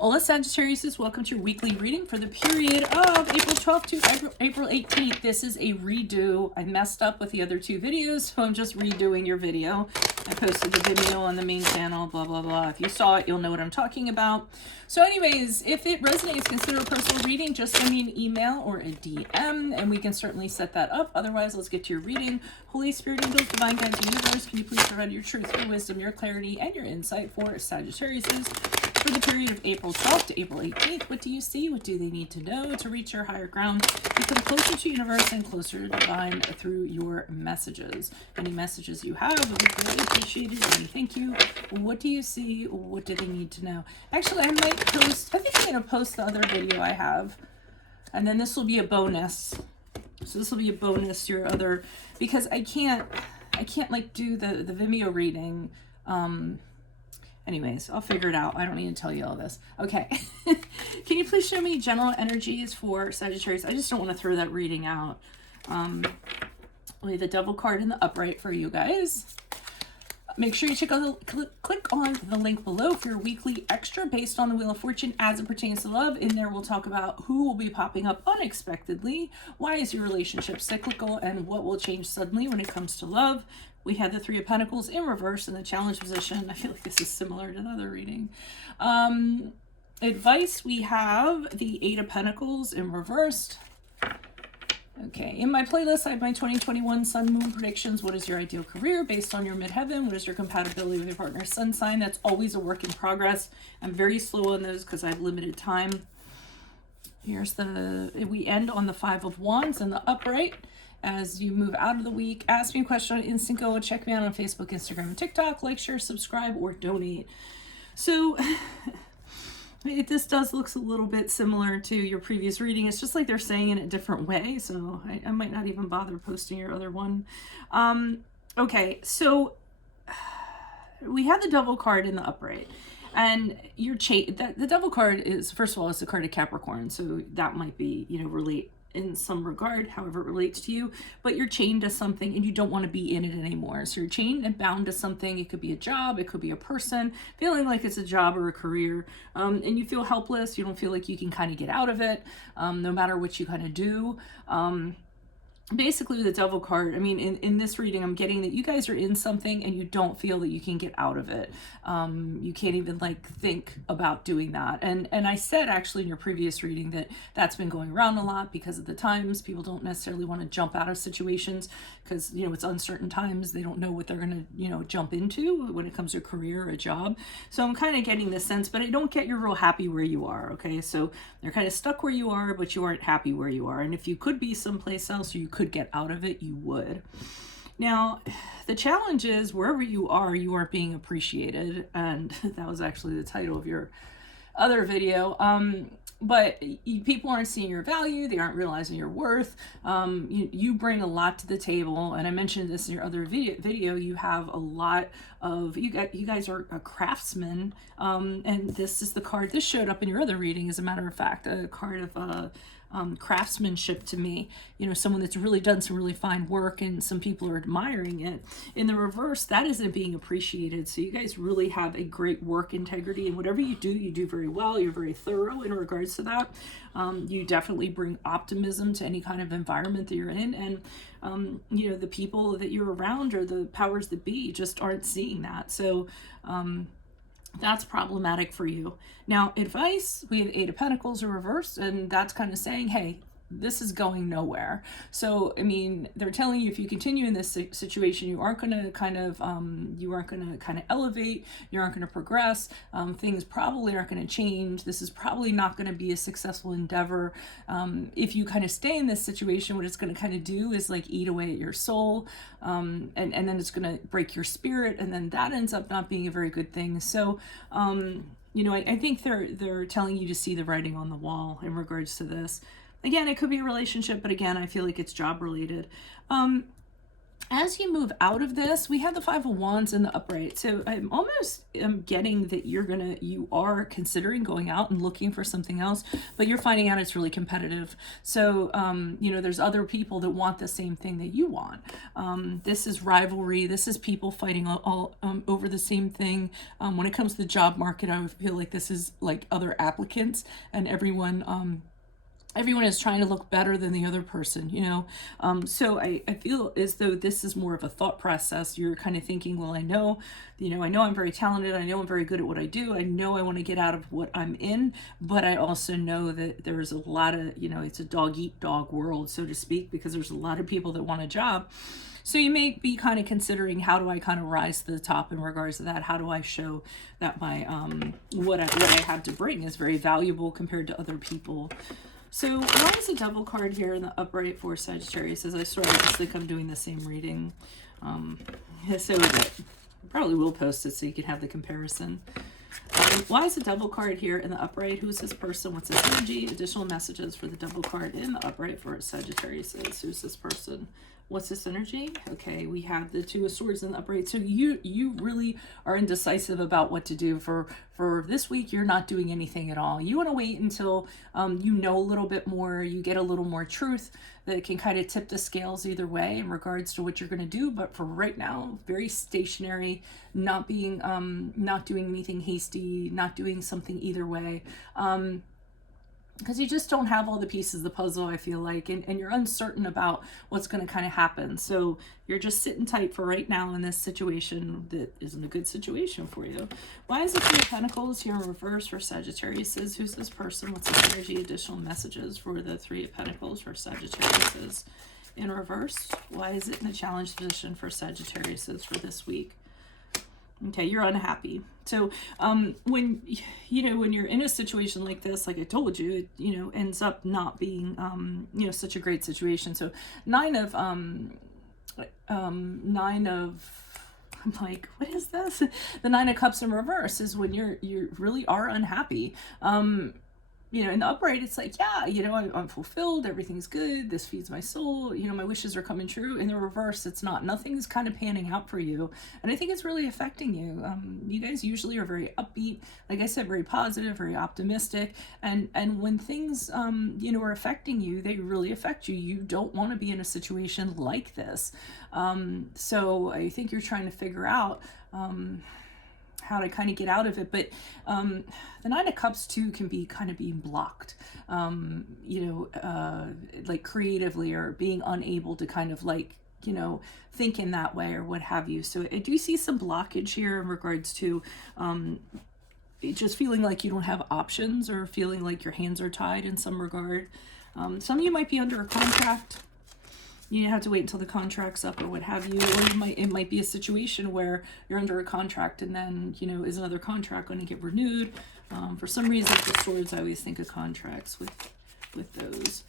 Hola Sagittarius, welcome to your weekly reading for the period of April 12th to April 18th. This is a redo. I messed up with the other two videos, so I'm just redoing your video. I posted the video on the main channel, blah, blah, blah. If you saw it, you'll know what I'm talking about. So anyways, if it resonates, consider a personal reading. Just send me an email or a DM, and we can certainly set that up. Otherwise, let's get to your reading. Holy Spirit, angels, divine guides, universe, can you please provide your truth, your wisdom, your clarity, and your insight for Sagittarius for the period of April 12th to April 18th? What do you see? What do they need to know to reach your higher ground? Become closer to universe and closer to divine through your messages. Any messages you have would be greatly appreciated. And thank you. What do you see? What do they need to know? Actually, I might post, I think I'm going to post the other video I have. And then this will be a bonus. So this will be a bonus to your other, because I can't like do the Vimeo reading. Anyways, I'll figure it out. I don't need to tell you all this. Okay. Can you please show me general energies for Sagittarius? I just don't want to throw that reading out. We have the Devil card in the upright for you guys. Make sure you check out click on the link below for your weekly extra based on the Wheel of Fortune as it pertains to love. In there, we'll talk about who will be popping up unexpectedly, why is your relationship cyclical, and what will change suddenly when it comes to love. We had the Three of Pentacles in reverse in the challenge position. I feel like this is similar to the other reading. Advice, we have the Eight of Pentacles in reversed. Okay, in my playlist, I have my 2021 Sun Moon predictions. What is your ideal career based on your midheaven? What is your compatibility with your partner's sun sign? That's always a work in progress. I'm very slow on those because I have limited time. Here's we end on the Five of Wands in the upright. As you move out of the week, ask me a question on Instant Go. Check me out on Facebook, Instagram, and TikTok. Like, share, subscribe, or donate. So this looks a little bit similar to your previous reading. It's just like they're saying it a different way. So I might not even bother posting your other one. Okay, so we have the Devil card in the upright. And your the Devil card is, first of all, it's the card of Capricorn. So that might be, relate in some regard, however it relates to you, but you're chained to something and you don't want to be in it anymore. So you're chained and bound to something. It could be a job, it could be a person, feeling like it's a job or a career, and you feel helpless. You don't feel like you can kind of get out of it, no matter what you kind of do. Basically, the Devil card, I mean, in this reading, I'm getting that you guys are in something and you don't feel that you can get out of it. You can't even think about doing that. And I said actually in your previous reading that that's been going around a lot because of the times. People don't necessarily want to jump out of situations because, it's uncertain times. They don't know what they're going to, jump into when it comes to a career or a job. So I'm kind of getting this sense, but I don't get you're real happy where you are. Okay. So you're kind of stuck where you are, but you aren't happy where you are. And if you could be someplace else or you could get out of it, you would. Now, the challenge is wherever you aren't being appreciated. And that was actually the title of your other video. But people aren't seeing your value. They aren't realizing your worth. You bring a lot to the table. And I mentioned this in your other video. You have a lot of, you guys are a craftsman. And this is the card. This showed up in your other reading, as a matter of fact, a card of craftsmanship to me, someone that's really done some really fine work and some people are admiring it. In the reverse, that isn't being appreciated. So you guys really have a great work integrity, and whatever you do very well. You're very thorough in regards to that. You definitely bring optimism to any kind of environment that you're in, and the people that you're around or the powers that be just aren't seeing that. So that's problematic for you. Now, advice, we have Eight of Pentacles in reverse, and that's kind of saying, hey, this is going nowhere. So, I mean, they're telling you if you continue in this situation, you aren't going to kind of elevate, you aren't going to progress, things probably aren't going to change. This is probably not going to be a successful endeavor. If you kind of stay in this situation, what it's going to kind of do is like eat away at your soul, and then it's going to break your spirit, and then that ends up not being a very good thing. So, I think they're telling you to see the writing on the wall in regards to this. Again, it could be a relationship, but again, I feel like it's job related. as you move out of this, we have the Five of Wands in the upright. So I'm almost getting that you are considering going out and looking for something else, but you're finding out it's really competitive. So, there's other people that want the same thing that you want. This is rivalry. This is people fighting all over the same thing. When it comes to the job market, I would feel like this is like other applicants, and everyone is trying to look better than the other person, so I feel as though this is more of a thought process. You're kind of thinking, well, I know I'm very talented. I know I'm very good at what I do. I know I want to get out of what I'm in, but I also know that there's a lot of, it's a dog eat dog world, so to speak, because there's a lot of people that want a job. So you may be kind of considering, how do I kind of rise to the top in regards to that? How do I show that my what I have to bring is very valuable compared to other people? So why is a Devil card here in the upright for Sagittarius? As I sort of just think I'm doing the same reading. So I probably will post it so you can have the comparison. Why is the Devil card here in the upright? Who's this person? What's this energy? Additional messages for the Devil card in the upright for Sagittarius. Who's this person? What's this energy? Okay, we have the Two of Swords in the upright. So you really are indecisive about what to do for this week. You're not doing anything at all. You want to wait until you know a little bit more, you get a little more truth that can kind of tip the scales either way in regards to what you're going to do. But for right now, very stationary, not doing anything hasty, not doing something either way. Because you just don't have all the pieces of the puzzle, I feel like, and you're uncertain about what's going to kind of happen. So you're just sitting tight for right now in this situation that isn't a good situation for you. Why is the Three of Pentacles here in reverse for Sagittarius? Who's this person? What's this energy? Additional messages for the Three of Pentacles for Sagittarius in reverse. Why is it in a challenged position for Sagittarius for this week? Okay, you're unhappy. So when you're in a situation like this, like I told you, it ends up not being such a great situation. So nine of I'm like, what is this? The Nine of Cups in reverse is when you really are unhappy. In the upright, it's like, yeah, I'm fulfilled. Everything's good. This feeds my soul. My wishes are coming true. In the reverse, it's not. Nothing's kind of panning out for you. And I think it's really affecting you. You guys usually are very upbeat. Like I said, very positive, very optimistic. And when things, are affecting you, they really affect you. You don't want to be in a situation like this. So I think you're trying to figure out, how to kind of get out of it. But the Nine of Cups too can be kind of being blocked, like creatively, or being unable to kind of like, think in that way or what have you. So I do see some blockage here in regards to just feeling like you don't have options, or feeling like your hands are tied in some regard. Some of you might be under a contract. You have to wait until the contract's up or what have you. Or it might be a situation where you're under a contract, and then, is another contract going to get renewed? For some reason, for swords, I always think of contracts with those.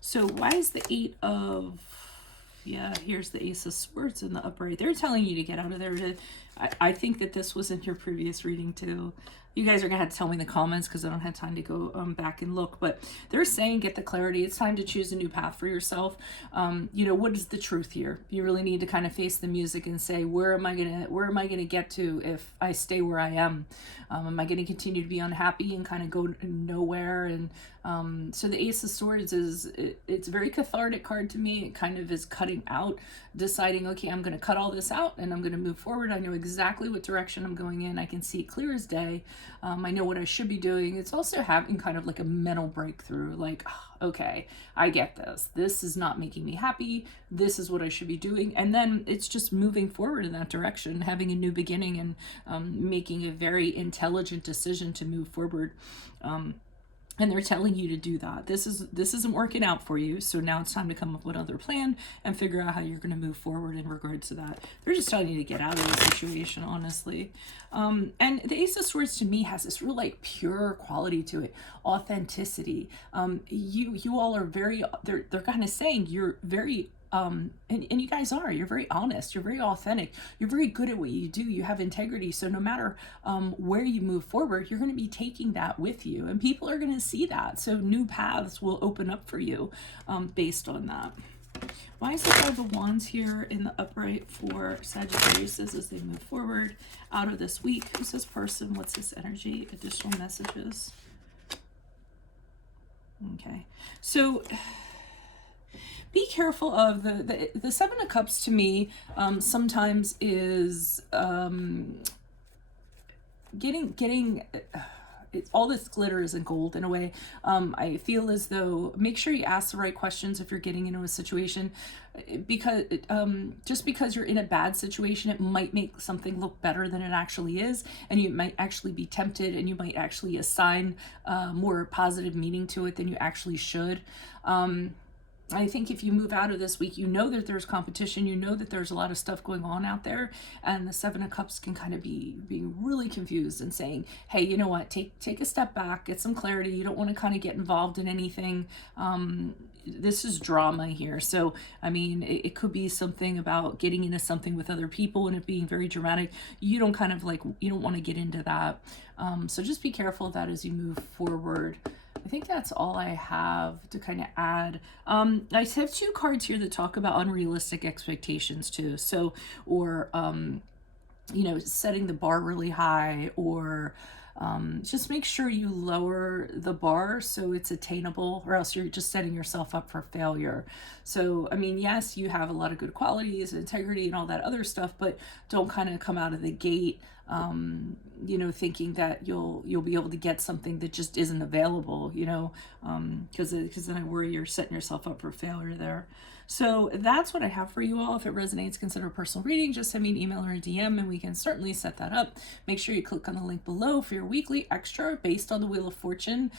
So why is the here's the Ace of Swords in the upright. They're telling you to get out of there. I think that this was in your previous reading too. You guys are going to have to tell me in the comments, because I don't have time to go back and look. But they're saying, get the clarity. It's time to choose a new path for yourself. What is the truth here? You really need to kind of face the music and say, where am I gonna get to if I stay where I am? Am I going to continue to be unhappy and kind of go nowhere? And so the Ace of Swords it's a very cathartic card to me. It kind of is cutting out, deciding, okay, I'm going to cut all this out and I'm going to move forward. I know exactly what direction I'm going in. I can see it clear as day. I know what I should be doing. It's also having kind of like a mental breakthrough, like, okay, I get this. This is not making me happy. This is what I should be doing. And then it's just moving forward in that direction, having a new beginning, and making a very intelligent decision to move forward. And they're telling you to do that. This isn't working out for you, so now it's time to come up with another plan and figure out how you're going to move forward in regards to that. They're just telling you to get out of the situation, honestly. And the Ace of Swords to me has this real like pure quality to it, authenticity. You all are very. They're kind of saying you're very. And you guys you're very honest, you're very authentic, you're very good at what you do, you have integrity. So no matter where you move forward, you're going to be taking that with you, and people are going to see that. So new paths will open up for you based on that. Why is the Five of Wands here in the upright for Sagittarius as they move forward out of this week? Who's this person? What's this energy? Additional messages. Okay, so be careful of the Seven of Cups to me sometimes is getting all this glitter isn't gold in a way. I feel as though make sure you ask the right questions if you're getting into a situation, because just because you're in a bad situation, it might make something look better than it actually is, and you might actually be tempted, and you might actually assign more positive meaning to it than you actually should. I think if you move out of this week, you know that there's competition, you know that there's a lot of stuff going on out there, and the Seven of Cups can kind of be being really confused and saying, hey, you know what, take a step back, get some clarity. You don't want to kind of get involved in anything. This is drama here. So, I mean, it could be something about getting into something with other people and it being very dramatic. You don't want to get into that. So just be careful of that as you move forward. I think that's all I have to kind of add. I have two cards here that talk about unrealistic expectations too. So, or, you know, setting the bar really high, or just make sure you lower the bar so it's attainable, or else you're just setting yourself up for failure. So, I mean, yes, you have a lot of good qualities, integrity, and all that other stuff, but don't kind of come out of the gate you know, thinking that you'll be able to get something that just isn't available, you know, because then I worry you're setting yourself up for failure there. So that's what I have for you all. If it resonates, consider a personal reading. Just send me an email or a DM and we can certainly set that up. Make sure you click on the link below for your weekly extra based on the Wheel of Fortune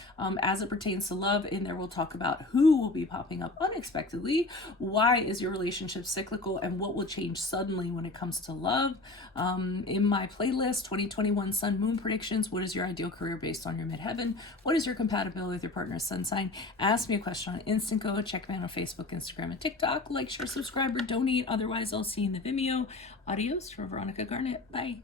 as it pertains to love. In there, we'll talk about who will be popping up unexpectedly, why is your relationship cyclical, and what will change suddenly when it comes to love. In my playlist, 2021 Sun Moon Predictions, what is your ideal career based on your midheaven? What is your compatibility with your partner's sun sign? Ask me a question on Instant Go. Check me out on Facebook, Instagram, and TikTok. Like, share, subscribe, or donate. Otherwise, I'll see you in the Vimeo. Adios from Veronica Garnett. Bye.